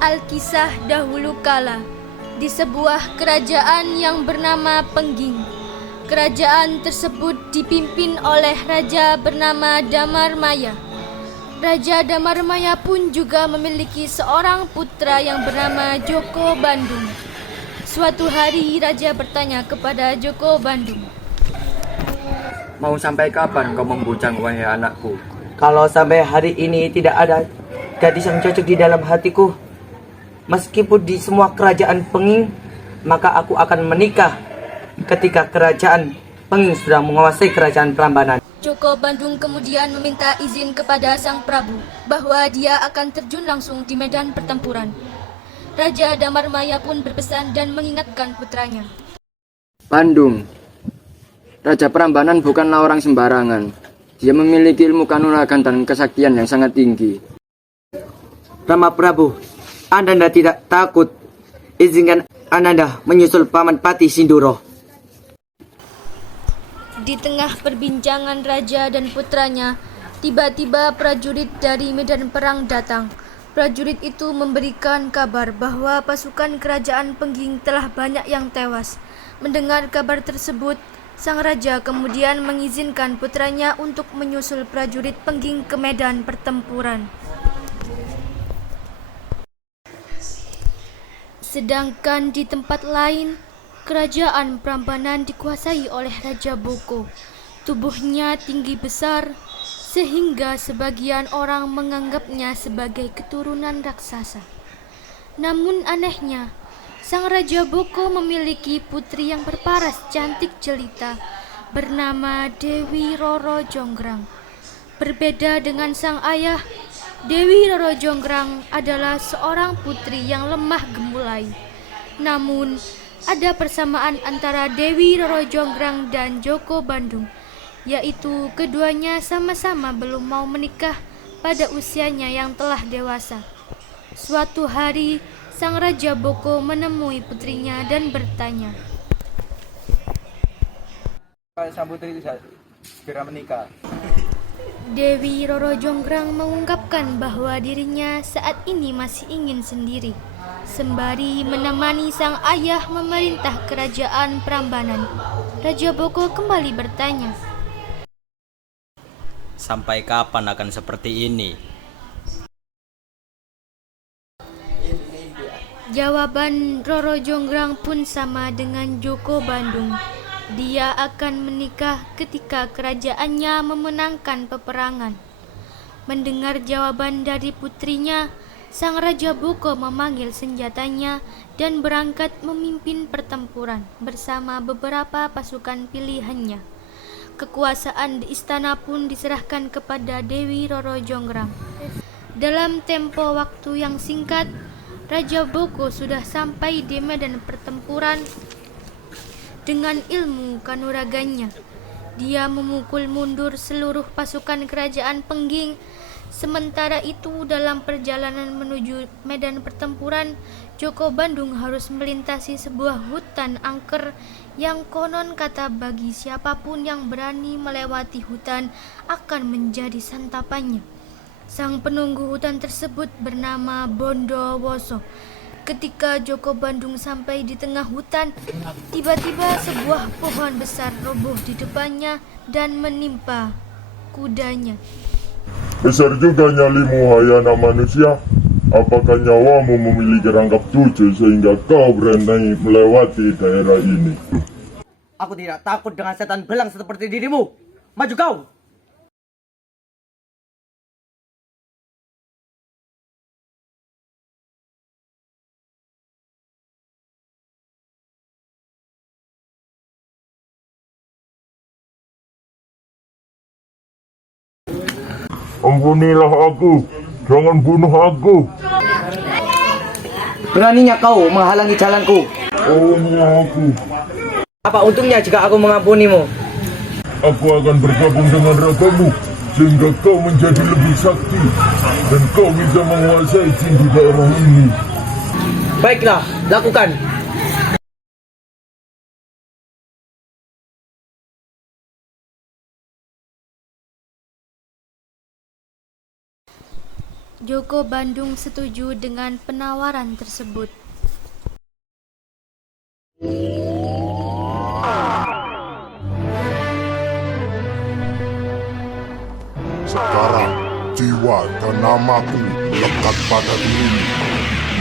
Alkisah dahulu kala, di sebuah kerajaan yang bernama Pengging. Kerajaan tersebut dipimpin oleh raja bernama Damarmaya. Raja Damarmaya pun juga memiliki seorang putra yang bernama Joko Bandung. Suatu hari raja bertanya kepada Joko Bandung, "Mau sampai kapan kau membujang, wahai anakku?" Kalau sampai hari ini tidak ada gadis yang cocok di dalam hatiku, meskipun di semua kerajaan Penging, maka aku akan menikah ketika kerajaan Penging sudah menguasai kerajaan Prambanan. Joko Bandung kemudian meminta izin kepada Sang Prabu bahwa dia akan terjun langsung di medan pertempuran. Raja Damarmaya pun berpesan dan mengingatkan putranya. Bandung, Raja Prambanan bukanlah orang sembarangan. Dia memiliki ilmu kanuragan dan kesaktian yang sangat tinggi. Rama Prabu, Ananda tidak takut? Izinkan Ananda menyusul Paman Pati Sinduro. Di tengah perbincangan raja dan putranya, tiba-tiba prajurit dari medan perang datang. Prajurit itu memberikan kabar bahwa pasukan kerajaan Pengging telah banyak yang tewas. Mendengar kabar tersebut, sang raja kemudian mengizinkan putranya untuk menyusul prajurit Pengging ke medan pertempuran. Sedangkan di tempat lain, kerajaan Prambanan dikuasai oleh Raja Boko. Tubuhnya tinggi besar, sehingga sebagian orang menganggapnya sebagai keturunan raksasa. Namun anehnya, sang Raja Boko memiliki putri yang berparas cantik jelita, bernama Dewi Roro Jonggrang. Berbeda dengan sang ayah, Dewi Roro Jonggrang adalah seorang putri yang lemah gemulai. Namun, ada persamaan antara Dewi Roro Jonggrang dan Joko Bandung, yaitu keduanya sama-sama belum mau menikah pada usianya yang telah dewasa. Suatu hari, sang Raja Boko menemui putrinya dan bertanya, Sang putri itu segera menikah. Dewi Roro Jonggrang mengungkapkan bahwa dirinya saat ini masih ingin sendiri, sembari menemani sang ayah memerintah kerajaan Prambanan. Raja Boko kembali bertanya, "Sampai kapan akan seperti ini?" Jawaban Roro Jonggrang pun sama dengan Joko Bandung. Dia akan menikah ketika kerajaannya memenangkan peperangan. Mendengar jawaban dari putrinya, sang Raja Boko memanggil senjatanya dan berangkat memimpin pertempuran bersama beberapa pasukan pilihannya. Kekuasaan di istana pun diserahkan kepada Dewi Roro Jonggrang. Dalam tempo waktu yang singkat, Raja Boko sudah sampai di medan pertempuran. Dengan ilmu kanuragannya, dia memukul mundur seluruh pasukan kerajaan Pengging. Sementara itu, dalam perjalanan menuju medan pertempuran, Joko Bandung harus melintasi sebuah hutan angker yang konon kata bagi siapapun yang berani melewati hutan akan menjadi santapannya. Sang penunggu hutan tersebut bernama Bondowoso. Ketika Joko Bandung sampai di tengah hutan, tiba-tiba sebuah pohon besar roboh di depannya dan menimpa kudanya. Besar juga nyalimu, hai anak manusia. Apakah nyawamu memiliki rangkap tujuh sehingga kau berani melewati daerah ini? Aku tidak takut dengan setan belang seperti dirimu. Maju kau! Ampunilah aku, jangan bunuh aku. Beraninya kau menghalangi jalanku. Tolonglah aku. Apa untungnya jika aku mengampunimu? Aku akan bergabung dengan ragamu sehingga kau menjadi lebih sakti dan kau bisa menguasai jin di daerah ini. Baiklah, lakukan. Joko Bandung setuju dengan penawaran tersebut. Sekarang jiwa dan namaku lekat pada dirimu,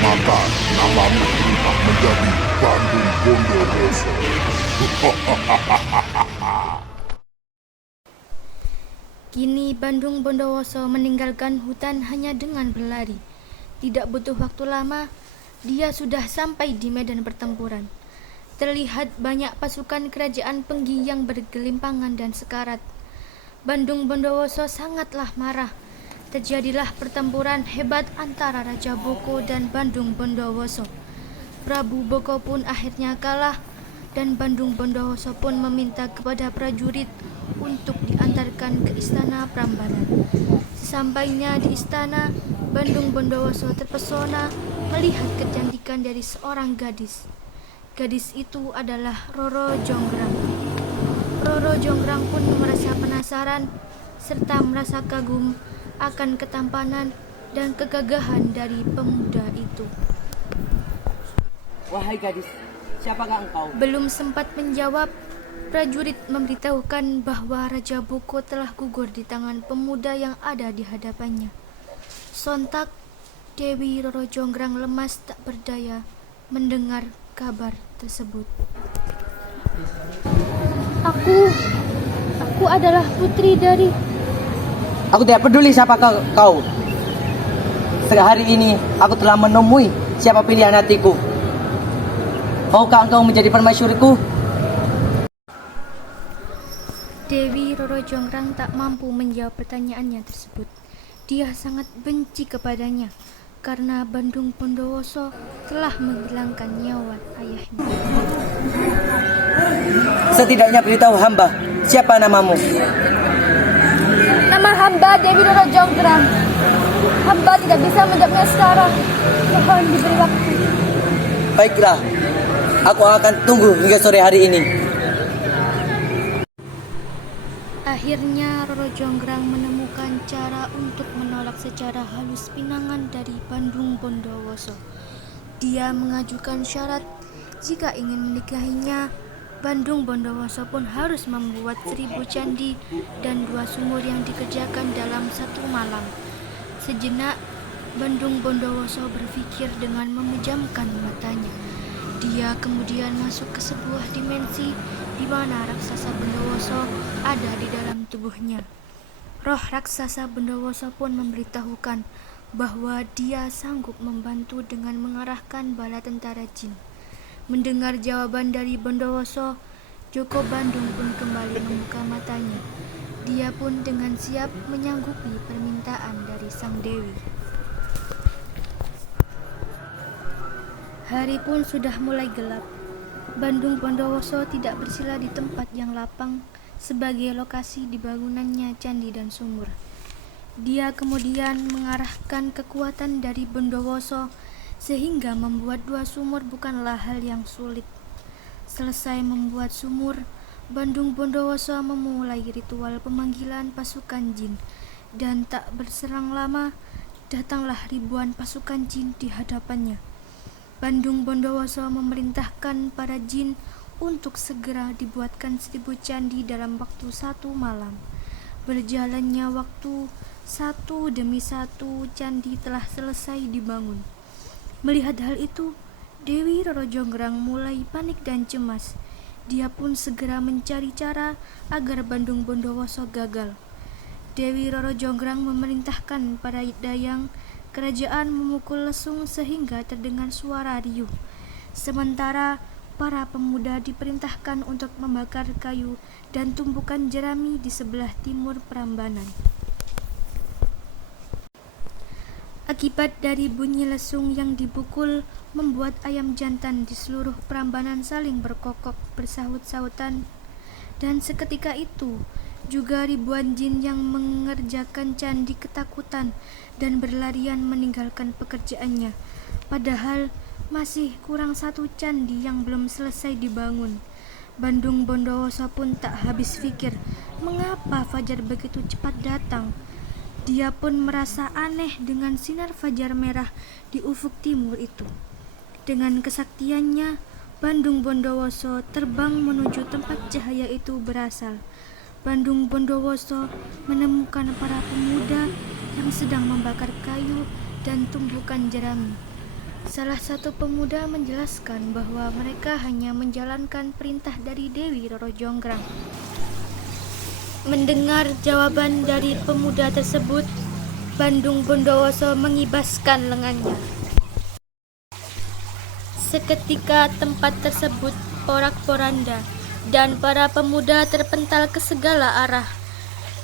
maka namamu berubah menjadi Bandung Bondowoso. Kini Bandung Bondowoso meninggalkan hutan hanya dengan berlari. Tidak butuh waktu lama, dia sudah sampai di medan pertempuran. Terlihat banyak pasukan kerajaan Penggi yang bergelimpangan dan sekarat. Bandung Bondowoso sangatlah marah. Terjadilah pertempuran hebat antara Raja Boko dan Bandung Bondowoso. Prabu Boko pun akhirnya kalah dan Bandung Bondowoso pun meminta kepada prajurit untuk diantarkan ke istana Prambanan. Sesampainya di istana, Bandung Bondowoso terpesona melihat kecantikan dari seorang gadis. Gadis itu adalah Roro Jonggrang. Roro Jonggrang pun merasa penasaran serta merasa kagum akan ketampanan dan kegagahan dari pemuda itu. Wahai gadis, siapakah engkau? Belum sempat menjawab, prajurit memberitahukan bahwa Raja Boko telah gugur di tangan pemuda yang ada di hadapannya. Sontak, Dewi Roro Jonggrang lemas tak berdaya mendengar kabar tersebut. Aku adalah putri dari... Aku tidak peduli siapa kau. Sehari ini aku telah menemui siapa pilihan hatiku. Maukah engkau menjadi permaisuriku? Dewi Roro Jonggrang tak mampu menjawab pertanyaannya tersebut. Dia sangat benci kepadanya karena Bandung Bondowoso telah menghilangkan nyawa ayahnya. Setidaknya beritahu hamba, siapa namamu? Nama hamba Dewi Roro Jonggrang. Hamba tidak bisa menjawabnya sekarang. Mohon diberi waktu. Baiklah, aku akan tunggu hingga sore hari ini. Akhirnya Roro Jonggrang menemukan cara untuk menolak secara halus pinangan dari Bandung Bondowoso. Dia mengajukan syarat jika ingin menikahinya, Bandung Bondowoso pun harus membuat 1000 candi dan 2 sumur yang dikerjakan dalam 1 malam. Sejenak, Bandung Bondowoso berpikir dengan memejamkan matanya. Dia kemudian masuk ke sebuah dimensi di mana raksasa Bondowoso ada di dalam tubuhnya. Roh raksasa Bondowoso pun memberitahukan bahwa dia sanggup membantu dengan mengarahkan bala tentara jin. Mendengar jawaban dari Bondowoso, Joko Bandung pun kembali membuka matanya. Dia pun dengan siap menyanggupi permintaan dari sang dewi. Hari pun sudah mulai gelap. Bandung Bondowoso tidak bersila di tempat yang lapang sebagai lokasi dibangunannya candi dan sumur. Dia kemudian mengarahkan kekuatan dari Bondowoso sehingga membuat 2 sumur bukanlah hal yang sulit. Selesai membuat sumur, Bandung Bondowoso memulai ritual pemanggilan pasukan jin, dan tak berselang lama datanglah ribuan pasukan jin di hadapannya. Bandung Bondowoso memerintahkan para jin untuk segera dibuatkan 1000 candi dalam waktu 1 malam. Berjalannya waktu, satu demi satu candi telah selesai dibangun. Melihat hal itu, Dewi Roro Jonggrang mulai panik dan cemas. Dia pun segera mencari cara agar Bandung Bondowoso gagal. Dewi Roro Jonggrang memerintahkan para dayang kerajaan memukul lesung sehingga terdengar suara riuh. Sementara para pemuda diperintahkan untuk membakar kayu dan tumpukan jerami di sebelah timur Prambanan. Akibat dari bunyi lesung yang dipukul membuat ayam jantan di seluruh Prambanan saling berkokok bersahut-sahutan, dan seketika itu juga ribuan jin yang mengerjakan candi ketakutan dan berlarian meninggalkan pekerjaannya. Padahal masih kurang 1 candi yang belum selesai dibangun. Bandung Bondowoso pun tak habis pikir mengapa fajar begitu cepat datang. Dia pun merasa aneh dengan sinar fajar merah di ufuk timur itu. Dengan kesaktiannya, Bandung Bondowoso terbang menuju tempat cahaya itu berasal. Bandung Bondowoso menemukan para pemuda yang sedang membakar kayu dan tumbukan jerami. Salah satu pemuda menjelaskan bahwa mereka hanya menjalankan perintah dari Dewi Roro Jonggrang. Mendengar jawaban dari pemuda tersebut, Bandung Bondowoso mengibaskan lengannya. Seketika tempat tersebut porak-poranda dan para pemuda terpental ke segala arah.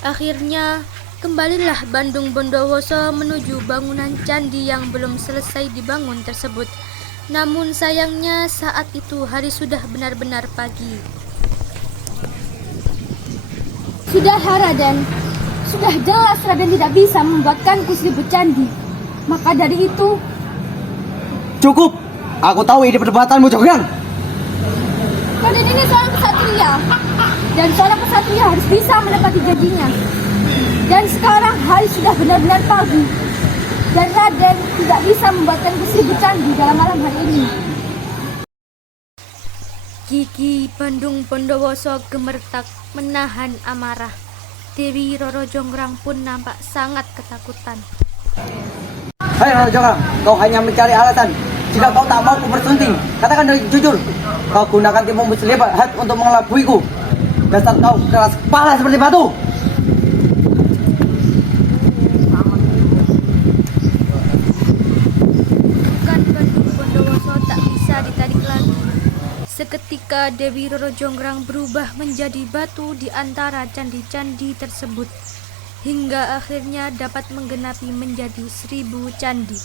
Akhirnya, kembalilah Bandung Bondowoso menuju bangunan candi yang belum selesai dibangun tersebut. Namun sayangnya saat itu hari sudah benar-benar pagi. Sudah Raden, sudah jelas Raden tidak bisa membuatkanku 1000 candi. Maka dari itu, Cukup! Aku tahu ide perdebatanmu, Jonggrang. Raden ini seorang kesatria, dan seorang kesatria harus bisa menepati janjinya. Dan sekarang hari sudah benar-benar pagi, dan Raden tidak bisa membuatkanku 1000 candi dalam malam hari ini. Gigi Bandung Bondowoso gemertak menahan amarah. Dewi Roro Jonggrang pun nampak sangat ketakutan. Hai Roro Jonggrang, kau hanya mencari alasan. Jika kau tak mau ku bersunting, katakan dengan jujur. Kau gunakan tipumu selibat untuk mengelabuiku. Dasar kau keras kepala seperti batu. Bukan Bandung Bondowoso tak bisa ditarik lagi. Seketika Dewi Roro Jonggrang berubah menjadi batu di antara candi-candi tersebut, hingga akhirnya dapat menggenapi menjadi 1000 candi.